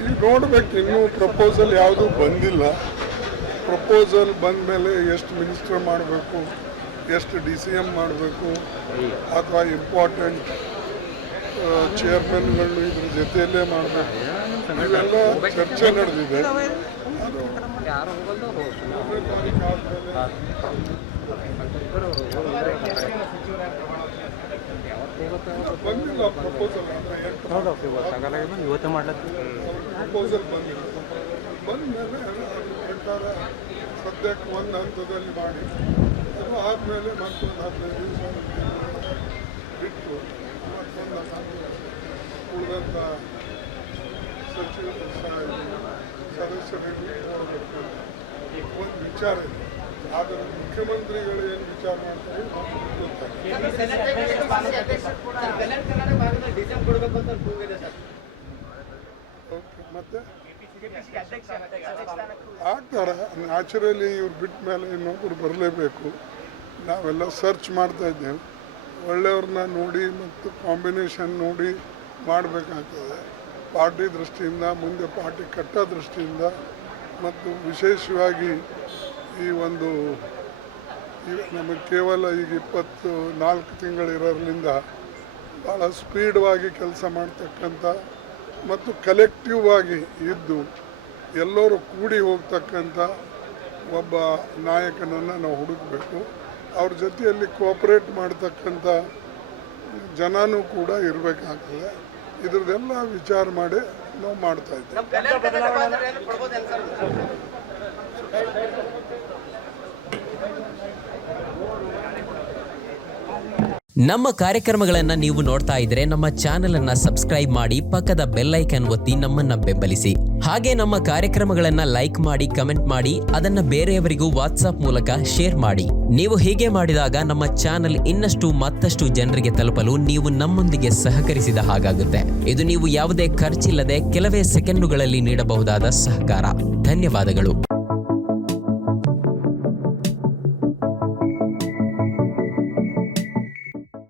ಈಗ ನೋಡ್ಬೇಕು, ಇನ್ನೂ ಪ್ರಪೋಸಲ್ ಯಾವುದೂ ಬಂದಿಲ್ಲ. ಪ್ರಪೋಸಲ್ ಬಂದ ಮೇಲೆ ಎಷ್ಟು ಮಿನಿಸ್ಟರ್ ಮಾಡಬೇಕು, ಎಷ್ಟು DCM ಮಾಡಬೇಕು, ಅಥವಾ ಇಂಪಾರ್ಟೆಂಟ್ ಚೇರ್ಮನ್ಗಳು ಇದ್ರ ಜೊತೆಯಲ್ಲೇ ಮಾಡಬೇಕು, ಇವೆಲ್ಲ ಚರ್ಚೆ ನಡೆದಿದೆ. ಬಂದಿಲ್ಲ ಪ್ರಪೋಸಲ್, ಪ್ರಪೋಸಲ್ ಬಂದಿಲ್ಲ. ಬಂದಮೇಲೆ ಪ್ರಕಾರ ಸದ್ಯಕ್ಕೆ ಒಂದು ಹಂತದಲ್ಲಿ ಮಾಡಿ, ಅದು ಆದಮೇಲೆ ಮತ್ತೊಂದು 15 ದಿವಸ ಬಿಟ್ಟು ಮತ್ತೊಂದು ಉಳಿದಂಥ ಸದಸ್ಯರಿಗೆ ನೋಡಬೇಕು. ಒಂದು ವಿಚಾರ ಇದೆ, ಆದರೆ ಮುಖ್ಯಮಂತ್ರಿಗಳು ಏನು ವಿಚಾರ ಮಾಡ್ತಾರೆ ಮತ್ತೆ ಆಗ್ತಾರೆ. ನ್ಯಾಚುರಲಿ ಇವ್ರು ಬಿಟ್ಟ ಮೇಲೆ ಇನ್ನೊಬ್ಬರು ಬರಲೇಬೇಕು. ನಾವೆಲ್ಲ ಸರ್ಚ್ ಮಾಡ್ತಾ ಇದ್ದೇವೆ, ಒಳ್ಳೆಯವ್ರನ್ನ ನೋಡಿ ಮತ್ತು ಕಾಂಬಿನೇಷನ್ ನೋಡಿ ಮಾಡಬೇಕಾಗ್ತದೆ. ಪಾರ್ಟಿ ದೃಷ್ಟಿಯಿಂದ, ಮುಂದೆ ಪಾರ್ಟಿ ಕಟ್ಟೋ ದೃಷ್ಟಿಯಿಂದ, ಮತ್ತು ವಿಶೇಷವಾಗಿ ಈ ಒಂದು ನಮಗೆ ಕೇವಲ ಈಗ 24 ತಿಂಗಳಿರೋದ್ರಿಂದ ಭಾಳ ಸ್ಪೀಡ್ವಾಗಿ ಕೆಲಸ ಮಾಡ್ತಕ್ಕಂಥ ಮತ್ತು ಕಲೆಕ್ಟಿವ್ ಆಗಿ ಇದ್ದು ಎಲ್ಲರೂ ಕೂಡಿ ಹೋಗ್ತಕ್ಕಂಥ ಒಬ್ಬ ನಾಯಕನನ್ನು ನಾವು ಹುಡುಕಬೇಕು. ಅವ್ರ ಜೊತೆಯಲ್ಲಿ ಕೋಆಪ್ರೇಟ್ ಮಾಡ್ತಕ್ಕಂಥ ಜನನೂ ಕೂಡ ಇರಬೇಕಾಗ್ತದೆ. ಇದ್ರದ್ದೆಲ್ಲ ವಿಚಾರ ಮಾಡಿ ನಾವು ಮಾಡ್ತಾ ಇದ್ದೀವಿ. ನಮ್ಮ ಕಾರ್ಯಕ್ರಮಗಳನ್ನು ನೀವು ನೋಡ್ತಾ ಇದ್ರೆ ನಮ್ಮ ಚಾನೆಲ್ ಅನ್ನ ಸಬ್ಸ್ಕ್ರೈಬ್ ಮಾಡಿ, ಪಕ್ಕದ ಬೆಲ್ ಐಕಾನ್ ಒತ್ತಿ ನಮ್ಮನ್ನ ಬೆಂಬಲಿಸಿ. ಹಾಗೆ ನಮ್ಮ ಕಾರ್ಯಕ್ರಮಗಳನ್ನ ಲೈಕ್ ಮಾಡಿ, ಕಮೆಂಟ್ ಮಾಡಿ, ಅದನ್ನ ಬೇರೆಯವರಿಗೂ ವಾಟ್ಸ್ಆಪ್ ಮೂಲಕ ಶೇರ್ ಮಾಡಿ. ನೀವು ಹೀಗೆ ಮಾಡಿದಾಗ ನಮ್ಮ ಚಾನೆಲ್ ಮತ್ತಷ್ಟು ಜನರಿಗೆ ತಲುಪಲು ನೀವು ನಮ್ಮೊಂದಿಗೆ ಸಹಕರಿಸಿದ ಹಾಗಾಗುತ್ತೆ. ಇದು ನೀವು ಯಾವುದೇ ಖರ್ಚಿಲ್ಲದೆ ಕೆಲವೇ ಸೆಕೆಂಡುಗಳಲ್ಲಿ ನೀಡಬಹುದಾದ ಸಹಕಾರ. ಧನ್ಯವಾದಗಳು.